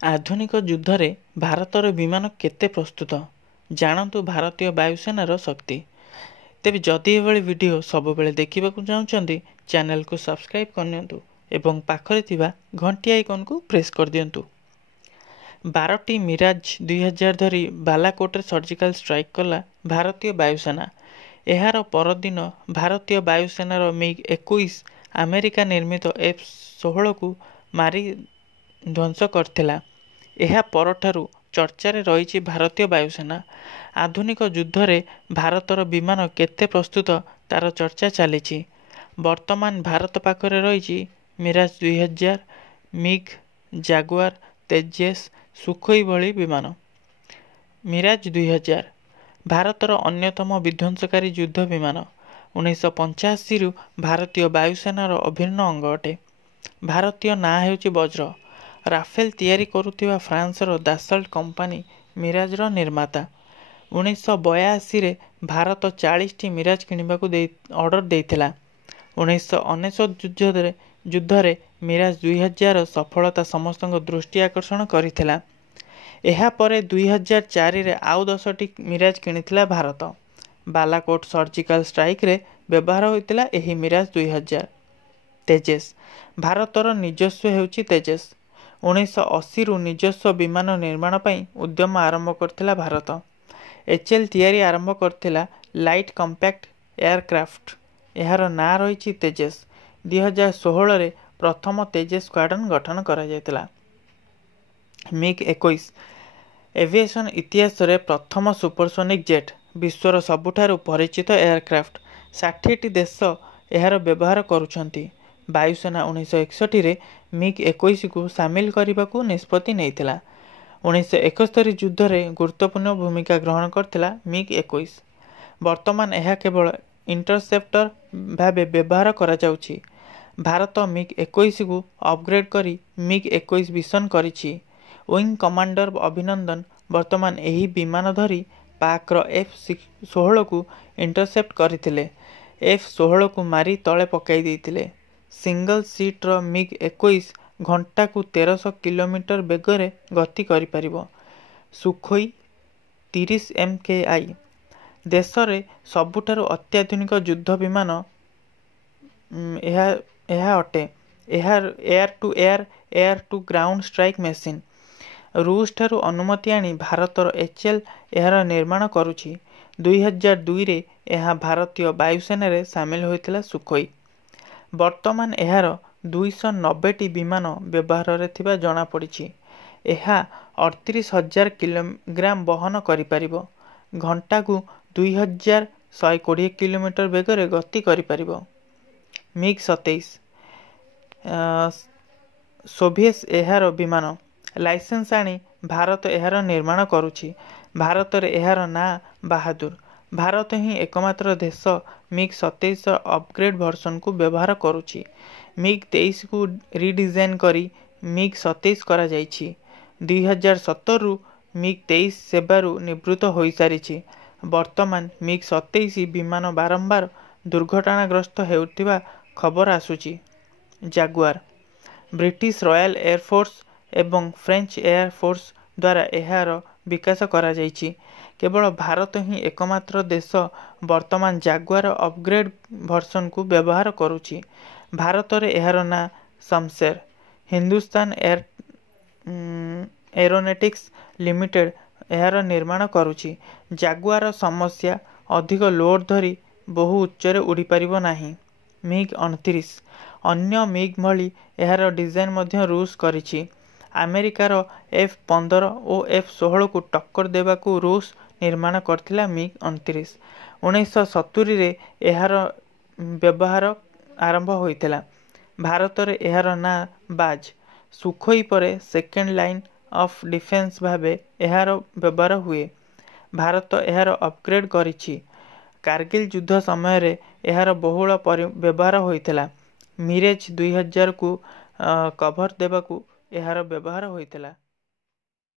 ଆଧୁନିକ ଯୁଦ୍ଧରେ ଭାରତର ବିମାନ କେତେ ପ୍ରସ୍ତୁତ? ଜାଣନ୍ତୁ ଭାରତୀୟ ବାୟୁସେନାର ଶକ୍ତି। ତେବେ ଯଦି ଏଭଳି ଭିଡ଼ିଓ ସବୁବେଳେ ଦେଖିବାକୁ ଚାହୁଁଛନ୍ତି, ଚ୍ୟାନେଲକୁ ସବସ୍କ୍ରାଇବ୍ କରିନିଅନ୍ତୁ ଏବଂ ପାଖରେ ଥିବା ଘଣ୍ଟି ଆଇକନ୍କୁ ପ୍ରେସ୍ କରିଦିଅନ୍ତୁ। 12ଟି ମିରାଜ 2000 ଧରି ବାଲାକୋଟରେ ସର୍ଜିକାଲ ଷ୍ଟ୍ରାଇକ୍ କଲା ଭାରତୀୟ ବାୟୁସେନା। ଏହାର ପରଦିନ ଭାରତୀୟ ବାୟୁସେନାର ମିଗ୍-21 ଆମେରିକା ନିର୍ମିତ F-16କୁ ମାରି ଧ୍ୱଂସ କରିଥିଲା। ଏହା ପରଠାରୁ ଚର୍ଚ୍ଚାରେ ରହିଛି ଭାରତୀୟ ବାୟୁସେନା। ଆଧୁନିକ ଯୁଦ୍ଧରେ ଭାରତର ବିମାନ କେତେ ପ୍ରସ୍ତୁତ ତାର ଚର୍ଚ୍ଚା ଚାଲିଛି। ବର୍ତ୍ତମାନ ଭାରତ ପାଖରେ ରହିଛି Mirage 2000, MiG, Jaguar, Tejas, Sukhoi ଭଳି ବିମାନ। ମିରାଜ 2000 ଭାରତର ଅନ୍ୟତମ ବିଧ୍ୱଂସକାରୀ ଯୁଦ୍ଧ ବିମାନ। 1985ରୁ ଭାରତୀୟ ବାୟୁସେନାର ଅଭିନ୍ନ ଅଙ୍ଗ ଅଟେ। ଭାରତୀୟ ନାଁ ହେଉଛି ବଜ୍ର। ରାଫେଲ ତିଆରି କରୁଥିବା ଫ୍ରାନ୍ସର ଦାସଲ୍ଟ କମ୍ପାନୀ ମିରାଜର ନିର୍ମାତା। 1982ରେ ଭାରତ 40ଟି ମିରାଜ କିଣିବାକୁ ଅର୍ଡର ଦେଇଥିଲା। 1999 ଯୁଦ୍ଧରେ ମିରାଜ 2000ର ସଫଳତା ସମସ୍ତଙ୍କ ଦୃଷ୍ଟି ଆକର୍ଷଣ କରିଥିଲା। ଏହାପରେ 2004ରେ ଆଉ 10ଟି ମିରାଜ କିଣିଥିଲା ଭାରତ। ବାଲାକୋଟ ସର୍ଜିକାଲ ଷ୍ଟ୍ରାଇକ୍ରେ ବ୍ୟବହାର ହୋଇଥିଲା ଏହି ମିରାଜ 2000। ତେଜସ୍ ଭାରତର ନିଜସ୍ୱ ହେଉଛି ତେଜସ୍। 1980ରୁ ନିଜସ୍ୱ ବିମାନ ନିର୍ମାଣ ପାଇଁ ଉଦ୍ୟମ ଆରମ୍ଭ କରିଥିଲା ଭାରତ। HAL ତିଆରି ଆରମ୍ଭ କରିଥିଲା ଲାଇଟ୍ କମ୍ପାକ୍ଟ ଏୟାରକ୍ରାଫ୍ଟ। ଏହାର ନାଁ ରହିଛି ତେଜସ୍। 2016ରେ ପ୍ରଥମ ତେଜସ୍ ସ୍କ୍ୱାଡ୍ରନ୍ ଗଠନ କରାଯାଇଥିଲା। ମିଗ୍-21 ଏଭିଏସନ ଇତିହାସରେ ପ୍ରଥମ ସୁପରସୋନିକ୍ ଜେଟ୍। ବିଶ୍ୱର ସବୁଠାରୁ ପରିଚିତ ଏୟାରକ୍ରାଫ୍ଟ। 60ଟି ଦେଶ ଏହାର ବ୍ୟବହାର କରୁଛନ୍ତି। ବାୟୁସେନା 1961ରେ ମିଗ୍-21କୁ ସାମିଲ କରିବାକୁ ନିଷ୍ପତ୍ତି ନେଇଥିଲା। 1971 ଯୁଦ୍ଧରେ ଗୁରୁତ୍ୱପୂର୍ଣ୍ଣ ଭୂମିକା ଗ୍ରହଣ କରିଥିଲା ମିଗ୍-21। ବର୍ତ୍ତମାନ ଏହା କେବଳ ଇଣ୍ଟରସେପ୍ଟର ଭାବେ ବ୍ୟବହାର କରାଯାଉଛି। ଭାରତ ମିଗ୍-21କୁ ଅପଗ୍ରେଡ୍ କରି ମିଗ୍-21 ଭିସନ କରିଛି। ୱିଙ୍ଗ କମାଣ୍ଡର ଅଭିନନ୍ଦନ ବର୍ତ୍ତମାନ ଏହି ବିମାନ ଧରି ପାକ୍ର F-16କୁ ଇଣ୍ଟରସେପ୍ଟ କରିଥିଲେ। F-16କୁ ମାରି ତଳେ ପକାଇ ଦେଇଥିଲେ। ସିଙ୍ଗଲ ସିଟ୍ର ମିଗ୍-21 ଘଣ୍ଟାକୁ 1300 କିଲୋମିଟର ବେଗରେ ଗତି କରିପାରିବ। ସୁଖୋଇ 30 MKI ଦେଶରେ ସବୁଠାରୁ ଅତ୍ୟାଧୁନିକ ଯୁଦ୍ଧ ବିମାନ ଏହା ଅଟେ। ଏହା air to air, air to ground strike machine. ରୁଷଠାରୁ ଅନୁମତି ଆଣି ଭାରତର HAL ଏହାର ନିର୍ମାଣ କରୁଛି। 2002ରେ ଏହା ଭାରତୀୟ ବାୟୁସେନାରେ ସାମିଲ ହୋଇଥିଲା। ସୁଖୋଇ ବର୍ତ୍ତମାନ ଏହାର 290ଟି ବିମାନ ବ୍ୟବହାରରେ ଥିବା ଜଣାପଡ଼ିଛି। ଏହା 38,000 କିଲୋଗ୍ରାମ ବହନ କରିପାରିବ। ଘଣ୍ଟାକୁ 2120 କିଲୋମିଟର ବେଗରେ ଗତି କରିପାରିବ। ମିଗ୍-27 ସୋଭିଏତ୍ ଏହାର ବିମାନ। ଲାଇସେନ୍ସ ଆଣି ଭାରତ ଏହାର ନିର୍ମାଣ କରୁଛି। ଭାରତରେ ଏହାର ନାଁ ବାହାଦୁର। ଭାରତ ହିଁ ଏକମାତ୍ର ଦେଶ ମିଗ୍-27ର ଅପଗ୍ରେଡ୍ ଭର୍ସନକୁ ବ୍ୟବହାର କରୁଛି। ମିଗ୍-23କୁ ରିଡିଜାଇନ୍ କରି ମିଗ୍-27 କରାଯାଇଛି। 2017ରୁ ମିଗ୍-23 ସେବାରୁ ନିବୃତ୍ତ ହୋଇସାରିଛି। ବର୍ତ୍ତମାନ ମିଗ୍-27 ବିମାନ ବାରମ୍ବାର ଦୁର୍ଘଟଣାଗ୍ରସ୍ତ ହେଉଥିବା ଖବର ଆସୁଛି। ଜାଗୁଆର ବ୍ରିଟିଶ ରୟାଲ ଏୟାରଫୋର୍ସ ଏବଂ ଫ୍ରେଞ୍ଚ ଏୟାର ଫୋର୍ସ ଦ୍ୱାରା ଏହାର ବିକାଶ କରାଯାଇଛି। କେବଳ ଭାରତ ହିଁ ଏକମାତ୍ର ଦେଶ ବର୍ତ୍ତମାନ ଜାଗୁଆର ଅପଗ୍ରେଡ୍ ଭର୍ସନକୁ ବ୍ୟବହାର କରୁଛି। ଭାରତରେ ଏହାର ନାଁ ଶମଶେର। ହିନ୍ଦୁସ୍ତାନ ଏରୋନଟିକ୍ସ ଲିମିଟେଡ୍ ଏହାର ନିର୍ମାଣ କରୁଛି। ଜାଗୁଆର ସମସ୍ୟା ଅଧିକ ଲୋଡ୍ ଧରି ବହୁ ଉଚ୍ଚରେ ଉଡ଼ିପାରିବ ନାହିଁ। ମିଗ୍-29 ଅନ୍ୟ ମିଗ୍ ଭଳି ଏହାର ଡିଜାଇନ୍ ମଧ୍ୟ ରୁଷ କରିଛି। ଆମେରିକାର F-15 ଓ F-16କୁ ଟକ୍କର ଦେବାକୁ ରୁଷ ନିର୍ମାଣ କରିଥିଲା ମିଗ୍-29। 1970ରେ ଏହାର ବ୍ୟବହାର ଆରମ୍ଭ ହୋଇଥିଲା। ଭାରତରେ ଏହାର ନାଁ ବାଜ୍। ସୁଖୋଇ ପରେ ସେକେଣ୍ଡ ଲାଇନ୍ ଅଫ୍ ଡିଫେନ୍ସ ଭାବେ ଏହାର ବ୍ୟବହାର ହୁଏ। ଭାରତ ଏହାର ଅପଗ୍ରେଡ୍ କରିଛି। କାରଗିଲ ଯୁଦ୍ଧ ସମୟରେ ଏହାର ବହୁଳ ବ୍ୟବହାର ହୋଇଥିଲା। ମିରାଜ 2000କୁ କଭର ଦେବାକୁ ଏହାର ବ୍ୟବହାର ହୋଇଥିଲା।